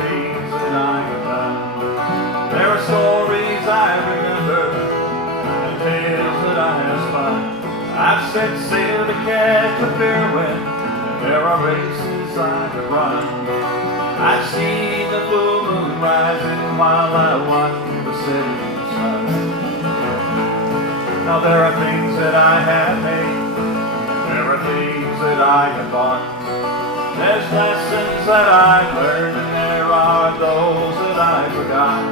things that I have done. There are stories I remember and tales that I have spun. I've set sail to catch a fair wind, and there are races I have run. I've seen the full moon rising while I watch the setting sun. Now there are things that I have made, there are things that I have bought. There's lessons that I've learned, and there are those that I forgot.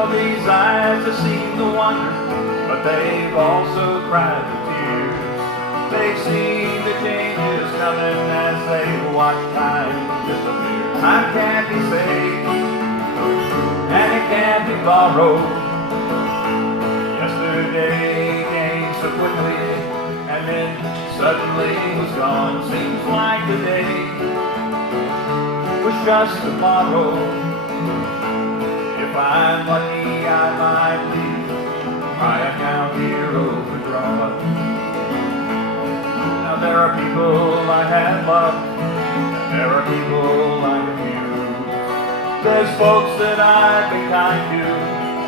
Of these eyes have seen the wonder, but they've also cried the tears. They've seen the changes coming as they watch time disappear. Time can't be saved, and it can't be borrowed. Yesterday came so quickly, and then suddenly was gone. Seems like the day was just tomorrow. If I'm lucky, I might leave my account here overdrawn. Now there are people I have loved, and there are people I refuse. There's folks that I've been kind to,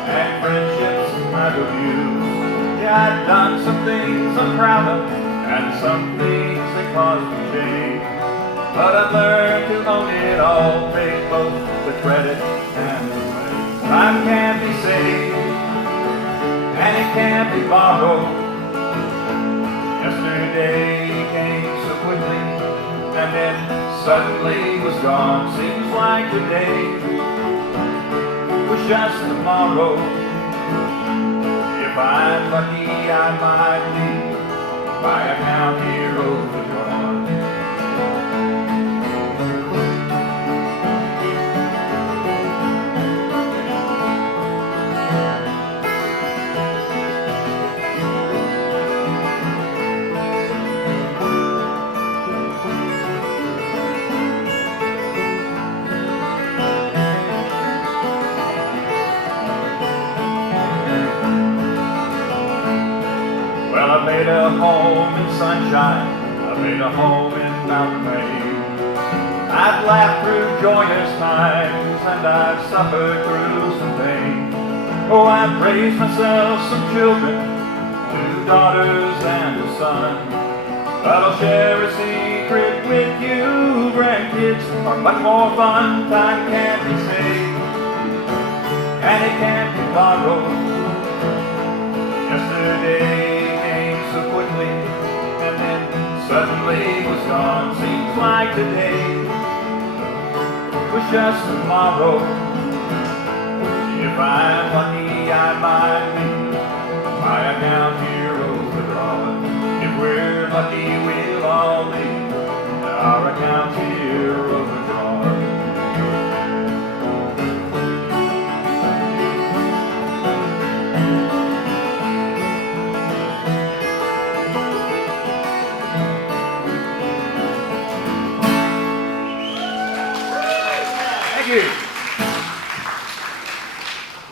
and friendships I've abused. Yeah, I've done some things I'm proud of, and some things that cause me shame. But I've learned to own it all, take both the credit and the blame. Time can't be saved, and it can't be borrowed. Yesterday came so quickly, and then suddenly was gone. Seems like today was just tomorrow. If I'm lucky, I might leave my account here overdrawn. Well, I made a home in sunshine, I made a home in mountain rain. I've laughed through joyous times, and I've suffered through some pain. Oh, I've raised myself some children, 2 daughters and a son. But I'll share a secret with you, grandkids are much more fun. Time can't be saved, and it can't be borrowed. Yesterday so quickly, and then suddenly was gone. Seems like today was just tomorrow. If I'm lucky, I might leave my account here overdrawn. If we're lucky, we'll all leave our account here overdrawn.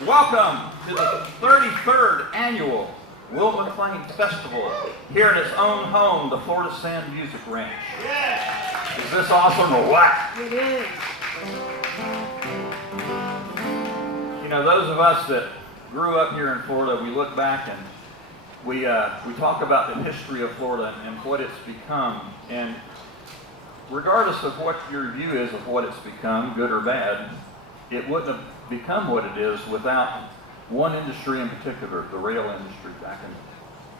Welcome to the 33rd annual Will McLean Festival here in its own home, the Florida Sand Music Ranch. Yeah. Is this awesome or what? It is. You know, those of us that grew up here in Florida, we look back and we talk about the history of Florida and what it's become. And regardless of what your view is of what it's become, good or bad, it wouldn't have become what it is without one industry in particular, the rail industry back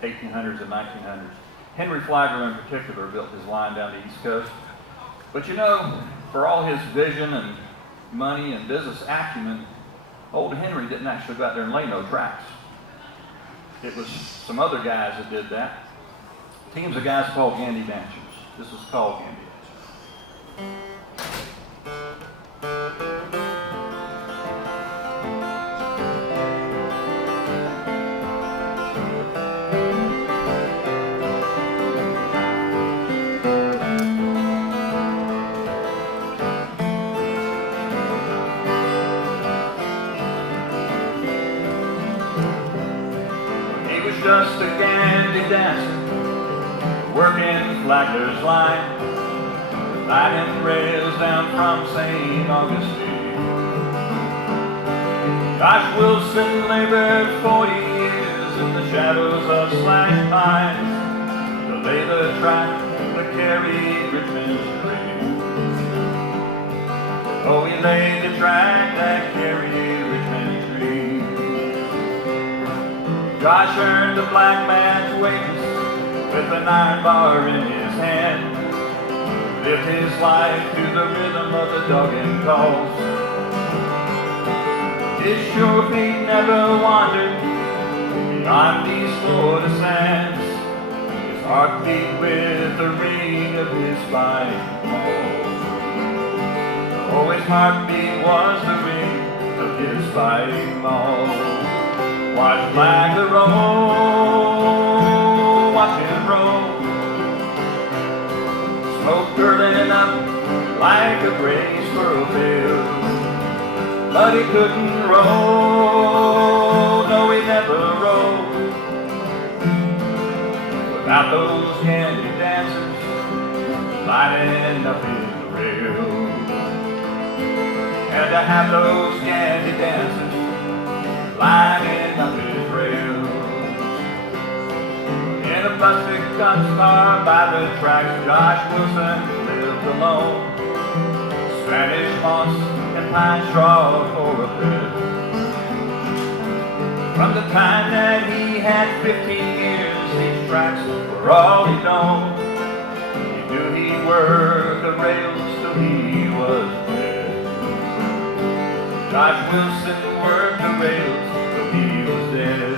in 1800s and 1900s. Henry Flagler in particular built his line down the East Coast. But you know, for all his vision and money and business acumen, old Henry didn't actually go out there and lay no tracks. It was some other guys that did that. Teams of guys called Gandy Danchers. This was called Gandy Danchers. Just a Gandy dancer, working Flagler's line, lighting rails down from St. Augustine. Josh Wilson labored 40 years in the shadows of slash pines to lay the track that carried Richmond's dream. Oh, he laid the track that carried Richmond's dream. Josh earned the black man's wages with an iron bar in his hand. Lived his life to the rhythm of the dogging calls. His sure feet never wandered beyond these Florida sands. His heart beat with the ring of his fighting balls. Oh, his heartbeat was the ring of his fighting balls. Watch flag the roll, watch him roll. Smoke curling up like a gray squirrel tail. But he couldn't roll, no he never rolled, without those candy dancers lighting up his rail. Had to have those candy dancers lighting up his rail. In a busted car by the tracks, Josh Wilson lived alone. Spanish moss and pine straw for a bed. From the time that he had 15 years, these tracks were all he'd known. He knew he'd work the rails till he was dead. Josh Wilson worked the rails till he was dead.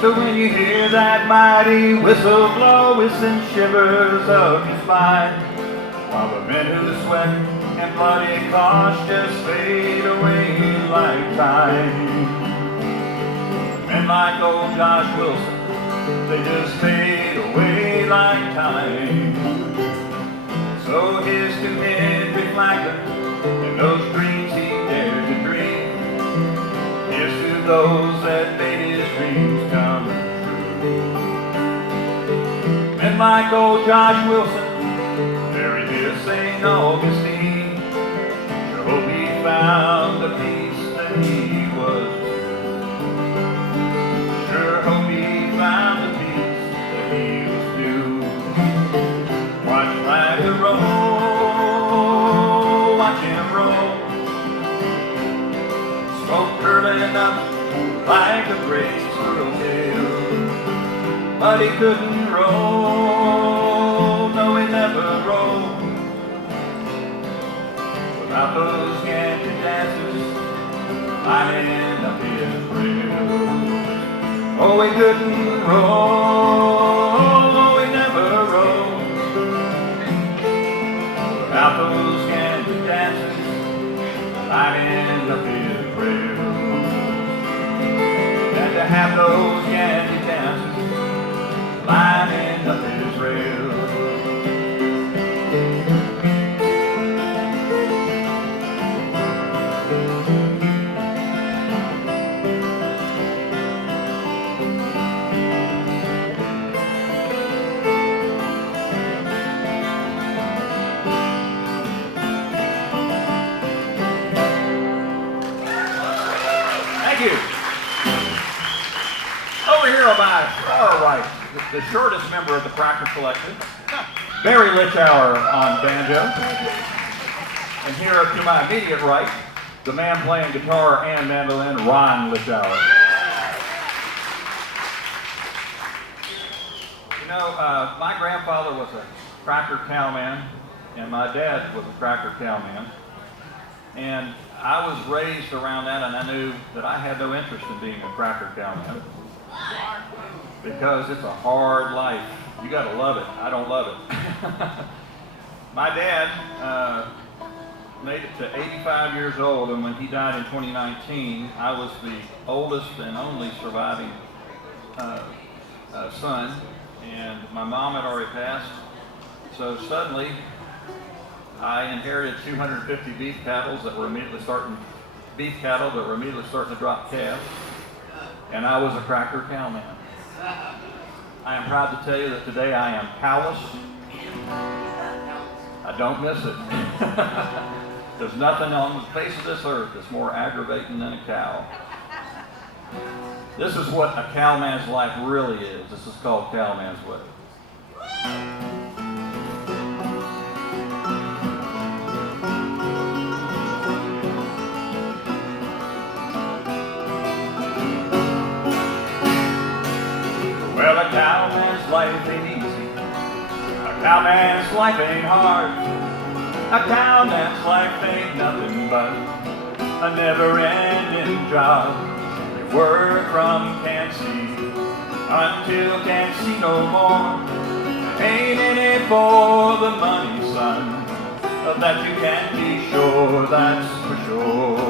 So when you hear that mighty whistle blow, it sends shivers up your spine, while the men who sweat and bloody cars just fade away like time. Men like old Josh Wilson, they just fade away like time. So here's to him reflecting in those dreams he dared to dream. Here's to those that made his dreams come true. Men like old Josh Wilson, buried near St. Augustine, sure hope he found the peace that he was due. Sure hope he found the peace that he was due. Watch like a roll, watch him roll. Smoke curling up like a gray squirrel tail. But he couldn't roll, no he never rolled, without those candy dancers lining up his rails. Oh, he couldn't roll, no he never rolled, without those candy dancers lining up his rails. Had to have those candy dancers lining up his rails. Thank you. Over here on my far right, the shortest member of the Cracker Collective, Bari Litschauer on banjo. And here to my immediate right, the man playing guitar and mandolin, Ron Litschauer. You know, my grandfather was a cracker cowman, and my dad was a cracker cowman. And I was raised around that, and I knew that I had no interest in being a cracker cowman because it's a hard life. You gotta love it. I don't love it. My dad made it to 85 years old, and when he died in 2019, I was the oldest and only surviving son, and my mom had already passed. So suddenly, I inherited 250 beef cattle that were immediately starting to drop calves, and I was a cracker cowman. I am proud to tell you that today I am cowless. I don't miss it. There's nothing on the face of this earth that's more aggravating than a cow. This is what a cowman's life really is. This is called Cowman's Way. Well, a cowman's life ain't easy. A cowman's life ain't hard. A cowman's life ain't nothing but a never-ending job. They work from can't see until can't see no more. Ain't in it for the money, son. Of that you can be sure, that's for sure.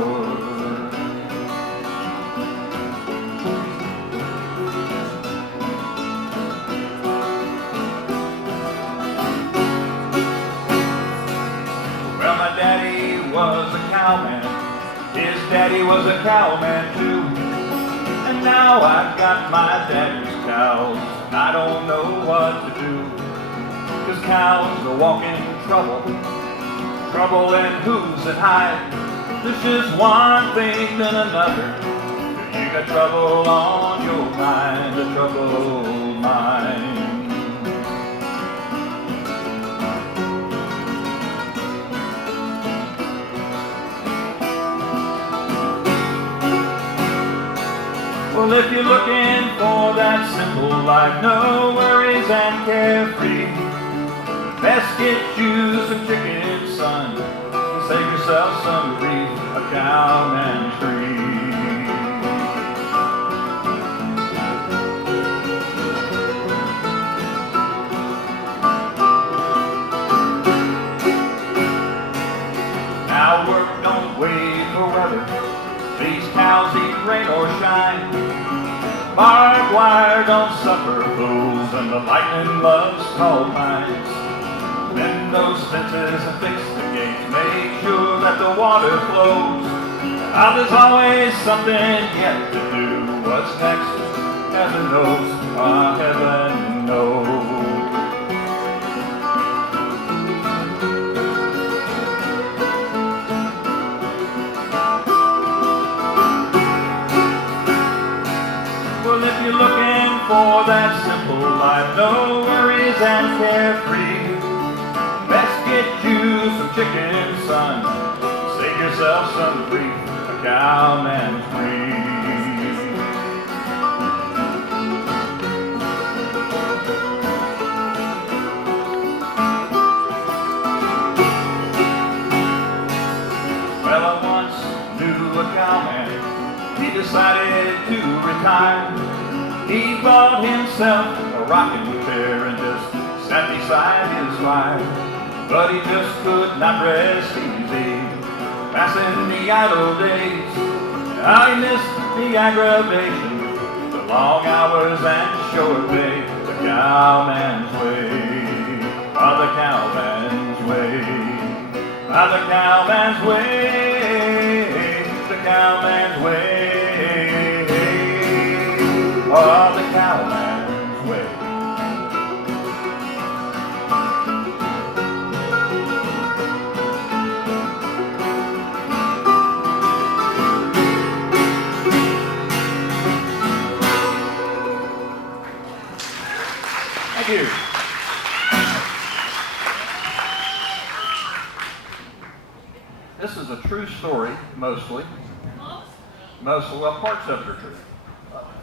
Was a cowman, his daddy was a cowman too, and now I've got my daddy's cows, and I don't know what to do, 'cause cows are walking trouble and hooves and hide. There's just one thing then another, you got trouble on your mind, a troubled mind. Well, if you're looking for that simple life, no worries and carefree, best get you some chicken, son, and save yourself some grief, a cowman tree. Now work don't wait for weather, these cows eat rain or shine. Barbed wire don't suffer fools, and the lightning loves tall pines. Mend those fences and fix the gates, make sure that the water flows. Now there's always something yet to do. What's next? Heaven knows, heaven knows. If you're looking for that simple life, no worries and carefree, best get you some chicken, son, save yourself some grief, a cowman's free. Well, I once knew a cowman, he decided to retire. He bought himself a rocking chair and just sat beside his fire. But he just could not rest easy, passing the idle days. How he missed the aggravation, the long hours and short pay. The cowman's way, the cowman's way, the cowman's way, the cowman's way. The cowman's way. Thank you. This is a true story, mostly. Well, parts of it are true.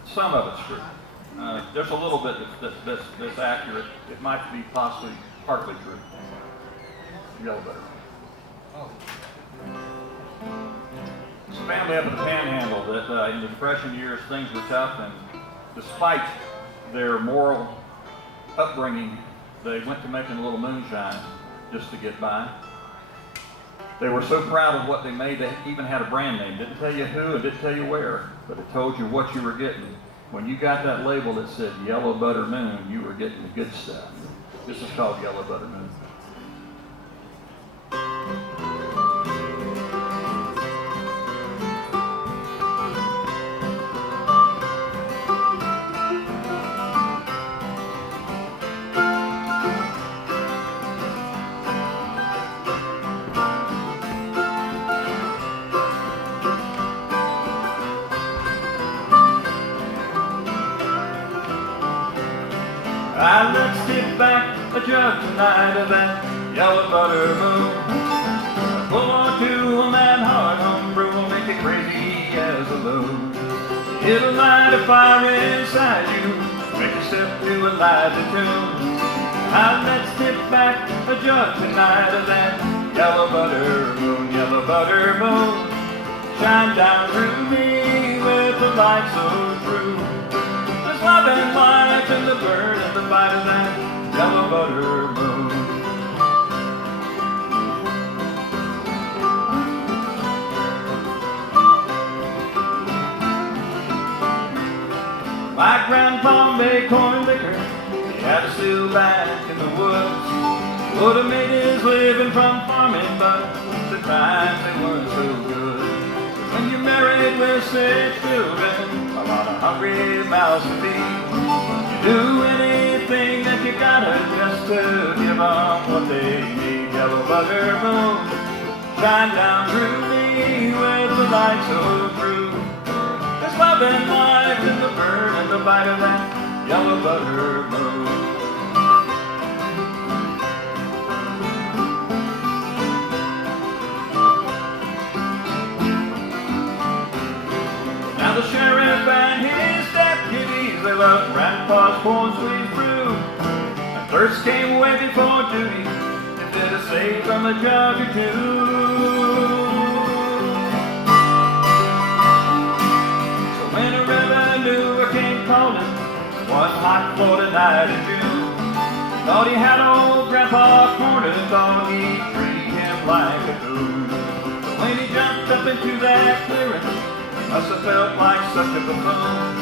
Some of it's true. There's a little bit that's accurate. It might be possibly partly true. Yell better. It's a family up in the Panhandle that in the Depression years things were tough, and despite their moral upbringing, they went to making a little moonshine just to get by. They were so proud of what they made, they even had a brand name. Didn't tell you who and didn't tell you where, but it told you what you were getting. When you got that label that said Yellow Butter Moon, you were getting the good stuff. This is called Yellow Butter Moon. Let's get back a jug tonight of that yellow butter moon. Pull on to a man hard homebrew will make it crazy as a loon. It'll light a fire inside you, make you step to a lively tune. Let's get back a jug tonight of that yellow butter moon. Yellow butter moon, shine down through me with the light so true. There's love and life in the bird and the bite of that yellow butter moon. My grandpa made corn liquor, he had a still back in the woods. Would have made his living from farming, but the times they weren't so good. When you're married with 6 children, a lot of hungry mouths to feed, you do anything that you gotta just to give them what they need. Yellow butter moon, shine down through me with the light so true. There's love and life in the bird and the bite of that yellow butter moon. Now the sheriff and his deputies, they loved Grandpa's corn squeeze brew. And thirst came way before duty, if they'd have saved from a jug or two. So when a revenuer came calling one hot Florida night in June, thought he had old Grandpa cornered, thought he'd treat him like a coon. But when he jumped up into that clearing, must have felt like such a buffoon.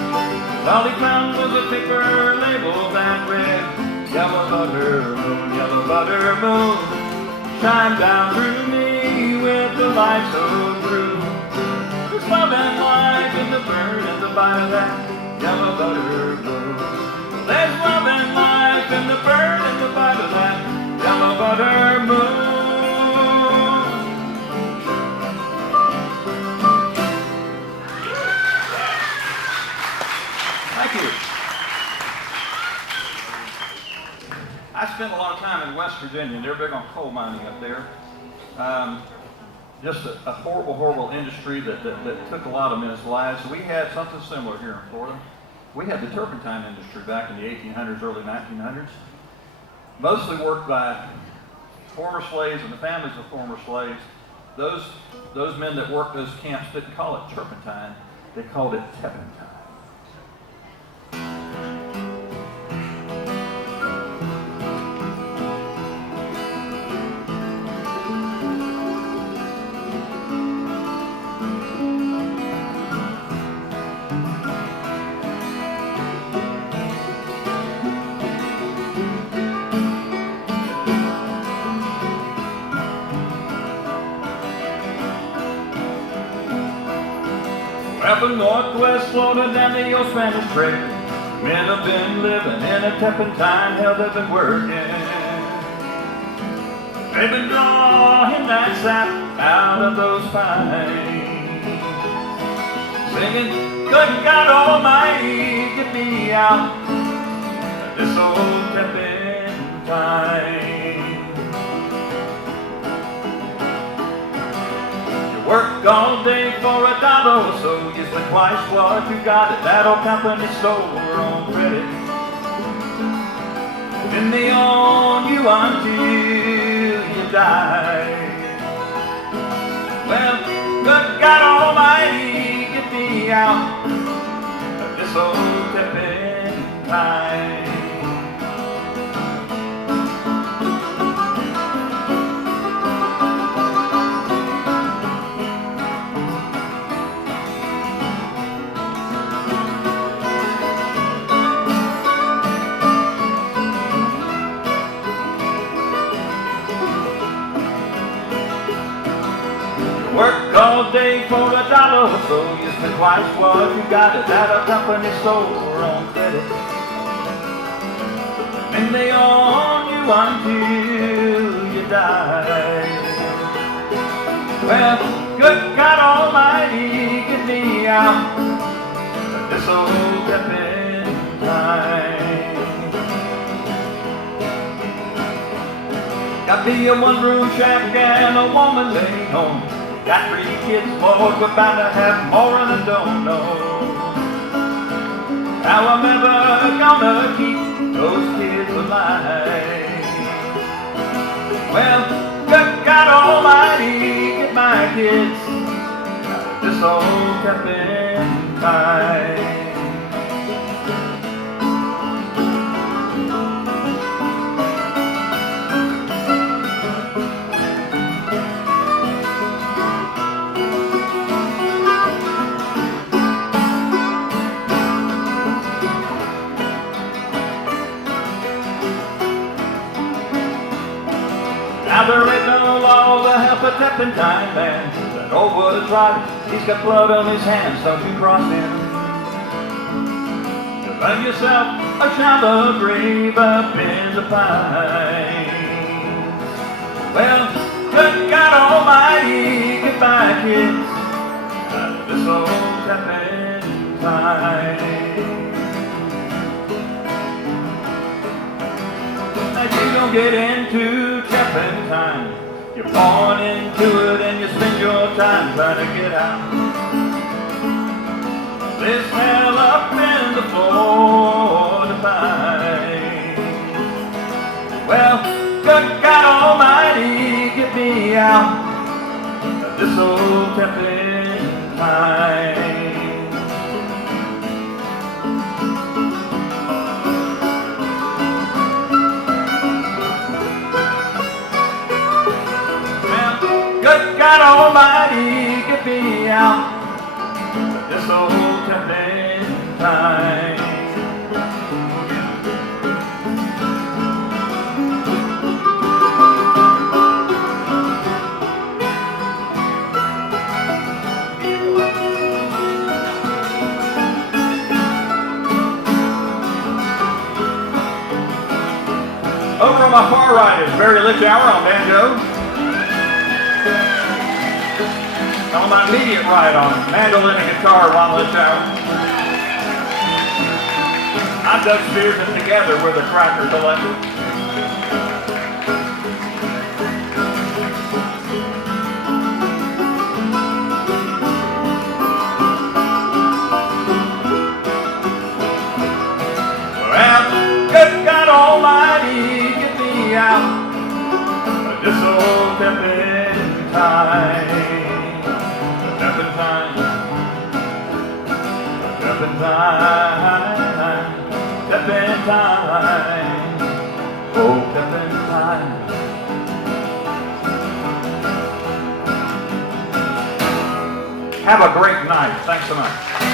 All he found was a paper label that read, yellow butter moon, yellow butter moon, shine down through me with the light so true. There's love and life in the bird and the bite of that yellow butter moon. There's love and life in the bird and the bite of that yellow butter moon. Thank you. I spent a lot of time in West Virginia, and they're big on coal mining up there. Just a horrible, horrible industry that took a lot of men's lives. We had something similar here in Florida. We had the turpentine industry back in the 1800s, early 1900s. Mostly worked by former slaves and the families of former slaves. Those men that worked those camps didn't call it turpentine, they called it tepentine. Up in northwest Florida down the old Spanish Trail, men have been living in a turpentine, hell they've been working. They've been drawing that sap out of those pines, singing, good God Almighty, get me out of this old turpentine. Work all day for $1 or so, you spend twice what you got at that old company store on credit. Then they own you until you die. Well, good God Almighty, get me out of this old turpentine. anything for $1 or so. You spend twice what you got at a company store on credit. And they own you until you die. Well, good God Almighty, get me out of this old turpentine. Got me a one-room shack and a woman laying home. Got 3 kids, boys, we're bound to have more and I don't know how I'm ever gonna keep those kids alive. Well, good God Almighty, get my kids out of this old turpentine. Now there ain't no law to help a turpentine man. That old wood is right, he's got blood on his hands, don't you cross him. You find yourself a shallow grave up in the pines. Well, good God Almighty, get my kids out of this old turpentine. You don't get into turpentine. You're born into it and you spend your time trying to get out. This hell up in the floor to find. Well, good God Almighty, get me out of this old turpentine. Good God Almighty, get me out of this old turpentine. Over on my far right is Bari Litschauer on banjo. On my immediate right on mandolin and guitar, Ron Litschauer. I dug spears it together where the crackers are left. Well, good God Almighty, get me out of this old turpentine. Turpentine, turpentine, oh turpentine. Have a great night. Thanks so much.